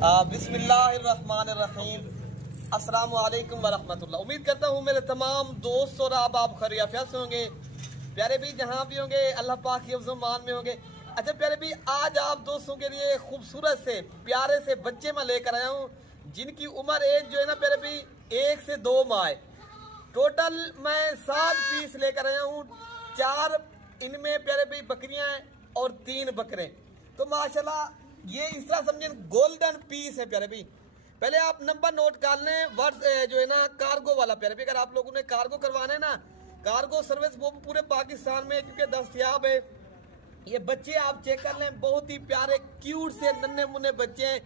बिस्मिल्लाहिर्रहमानिर्रहीम। अस्सलामु अलैकुम वरहमतुल्लाह। उम्मीद करता हूँ मेरे तमाम दोस्त और आप खैरियत से होंगे। प्यारे भी जहाँ भी होंगे अल्लाह पाक की मान में होंगे। अच्छा प्यारे भी, आज आप दोस्तों के लिए खूबसूरत से प्यारे से बच्चे मैं लेकर आया हूँ जिनकी उम्र एज जो है ना प्यारे भी 1 से 2 माह है। टोटल मैं 7 पीस लेकर आया हूँ। 4 इनमें प्यारे भी बकरियां हैं और 3 बकरे। तो माशाल्लाह ये इस तरह समझे गोल्डन पीस है प्यारे भी। पहले आप नंबर नोट कर लें, वर्ष जो है ना कार्गो वाला प्यारे भी। अगर आप लोगों ने कार्गो करवाना है ना, कार्गो सर्विस वो पूरे पाकिस्तान में क्योंकि दस्तयाब है। ये बच्चे आप चेक कर लें, बहुत ही प्यारे क्यूट से नन्हे मुन्ने बच्चे हैं।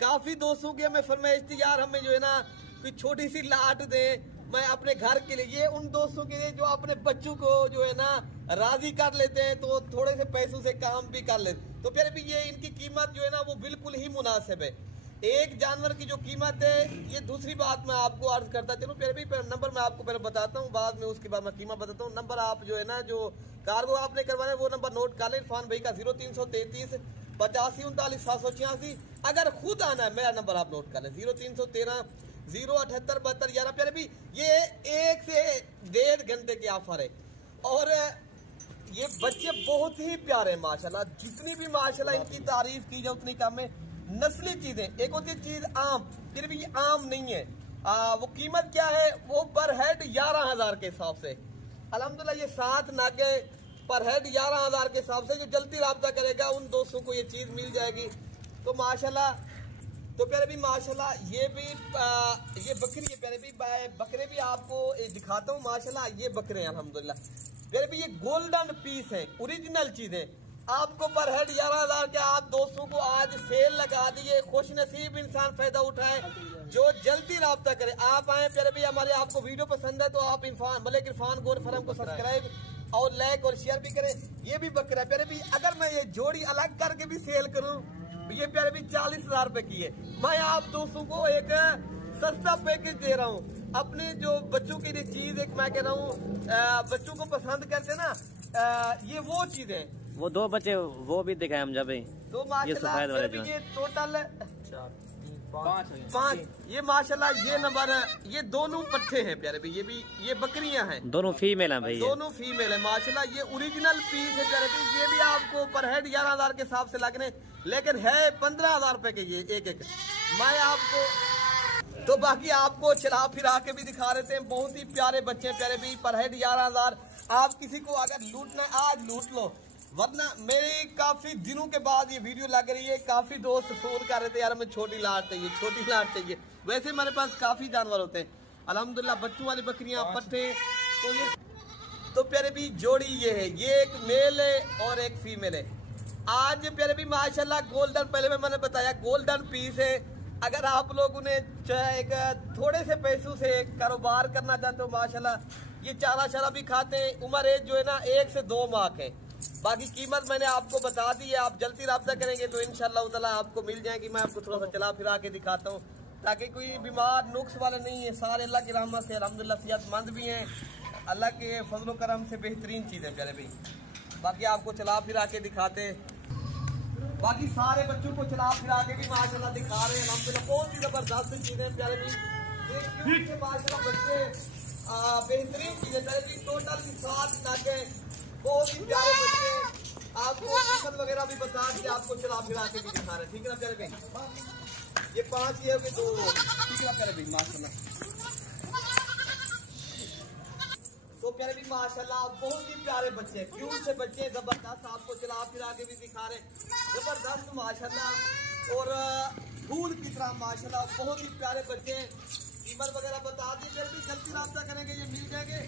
काफी दोस्तों की हमें फरमाइश थी यार हमें जो है ना कोई छोटी सी लाट दे मैं अपने घर के लिए। ये उन दोस्तों के लिए जो अपने बच्चों को जो है ना राजी कर लेते हैं तो थोड़े से पैसों से काम भी कर लेते। तो फिर भी ये इनकी कीमत जो है ना वो बिल्कुल ही मुनासिब है। एक जानवर की जो कीमत है, ये दूसरी बात मैं आपको अर्ज करता चलूं। फिर भी नंबर मैं आपको पहले बताता हूँ, बाद में उसके बाद मैं कीमत बताता हूँ। नंबर आप जो है ना जो कार्गो आपने करवाना है वो नंबर नोट कर लें, इरफान भाई का 0333 85 39 786। अगर खुद आना है मेरा नंबर आप नोट कर लें 0313 078 72 11। प्यारे भी ये 1 से 1.5 घंटे की ऑफर है और ये बच्चे बहुत ही प्यारे माशाल्लाह। जितनी भी माशाल्लाह इनकी तारीफ की जाए उतनी कम है। नस्ली चीजें एक होती चीज आम, फिर भी ये आम नहीं है। वो कीमत क्या है, वो पर हेड 11,000 के हिसाब से। अल्हम्दुलिल्लाह ये 7 नागे पर हेड 11,000 के हिसाब से। जो जल्दी राब्ता करेगा उन दोस्तों को ये चीज मिल जाएगी। तो माशाल्लाह तो प्यारे भी माशाल्लाह ये भी ये बकरी है प्यारे भी। बकरे भी आपको दिखाता हूँ माशाल्लाह। ये बकरे हैं अल्हम्दुलिल्लाह प्यारे भी। ये गोल्डन पीस है, ओरिजिनल चीज है। आपको पर हेड 11,000 के आप दोस्तों को आज सेल लगा दिए। खुश नसीब इंसान फायदा उठाए जो जल्दी राब्ता करे। आप आए प्यारे भी हमारे, आपको वीडियो पसंद है तो आप मलिक इरफान गोल्ड फार्म को सब्सक्राइब और लाइक और शेयर भी करें। ये भी बकरा प्यारे भी, अगर मैं ये जोड़ी अलग करके भी सेल करूं ये प्यारे भी 40,000 रुपए की है। मैं आप दोस्तों को एक सस्ता पैकेज दे रहा हूँ। अपने जो बच्चों के लिए चीज एक मैं कह रहा हूँ बच्चों को पसंद करते ना, ये वो चीज है। वो 2 बच्चे वो भी दिखाए हम जब तो माशाल्लाह ये टोटल 5 ये माशाल्लाह ये नंबर ये दोनों पट्टे हैं प्यारे भाई। ये भी ये बकरियां हैं, दोनों फीमेल हैं भाई, दोनों फीमेल है माशाल्लाह। ये ओरिजिनल पीस है प्यारे भाई। ये भी आपको पर हेड 11,000 के हिसाब से लगने, लेकिन है 15,000 रुपए के ये एक। मैं आपको तो बाकी आपको चला फिरा के भी दिखा रहे थे। बहुत ही प्यारे बच्चे प्यारे भी, पर हेड 11,000। आप किसी को अगर लूटना आज लूट लो, वरना मेरे काफी दिनों के बाद ये वीडियो लग रही है। काफी दोस्त फोन कर रहे थे यार हमें छोटी लाट चाहिए, छोटी लाट चाहिए। वैसे हमारे पास काफी जानवर होते हैं अल्हम्दुलिल्लाह, बच्चों वाली बकरियां, पट्टे। तो ये तो प्यारे भी जोड़ी ये है, ये एक मेल है और एक फीमेल है। आज प्यारे भी माशाल्लाह गोल्डन, पहले मैंने बताया गोल्डन पीस है। अगर आप लोग उन्हें एक थोड़े से पैसों से कारोबार करना चाहते हो माशाल्लाह ये चारा शारा भी खाते हैं। उम्र एज जो है ना 1 से 2 माह है। बाकी कीमत मैंने आपको बता दी है। आप जल्दी राब्ता करेंगे तो इंशाल्लाह ताला आपको मिल जाएगी। मैं आपको थोड़ा सा चला फिरा के दिखाता हूँ ताकि कोई बीमार नुक्स वाले नहीं है। सारे अल्लाह की रहमत से अल्हम्दुलिल्लाह सेहतमंद भी हैं। अल्लाह के फजलो करम से बेहतरीन चीज़ है प्यारे भाई। बाकी आपको चला फिरा के दिखाते, बाकी सारे बच्चों को चला फिरा के भी माशाल्लाह दिखा रहे हैं अल्हम्दुलिल्लाह। बहुत ही जबरदस्त चीज़ें प्यारे भाई। माशाल्लाह बच्चे बेहतरीन चीज़ें प्यारे भाई। टोटल 7 नाके, बहुत ही प्यारे बच्चे। आपको कीमत वगैरह भी बता दी, आपको चला फिरा के भी दिखा रहे हैं। ठीक है ना प्यारे भाई। ये 5 ये हो गए 2, ठीक है ना प्यारे भाई माशाल्लाह। तो प्यारे भी माशाल्लाह बहुत ही प्यारे बच्चे, क्यूट से बच्चे, जबरदस्त। आपको चला फिरा के भी दिखा रहे जबरदस्त माशाल्लाह और फूल की तरह माशाल्लाह। बहुत ही प्यारे बच्चे, कीमत वगैरह बता दी। फिर भी जल्दी राब्ता करेंगे ये मिल जाएंगे,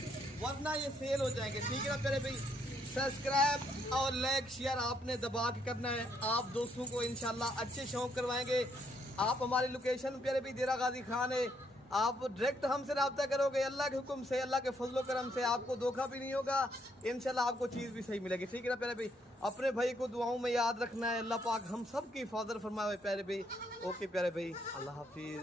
वरना ये सेल हो जाएंगे। ठीक है ना प्यारे भाई। सब्सक्राइब और लाइक शेयर आपने दबा के करना है। आप दोस्तों को इंशाल्लाह अच्छे शौक करवाएंगे। आप हमारी लोकेशन प्यारे भी देरा गाजी खान है। आप डायरेक्ट हमसे रब्ता करोगे अल्लाह के हुक्म से, अल्लाह के फजलो करम से। आपको धोखा भी नहीं होगा इंशाल्लाह, आपको चीज़ भी सही मिलेगी। ठीक है ना प्यारे भाई। अपने भाई को दुआओं में याद रखना है। अल्लाह पाक हम सब की हिफाजत फरमाए प्यारे भाई। ओके प्यारे भाई, अल्लाह हाफिज।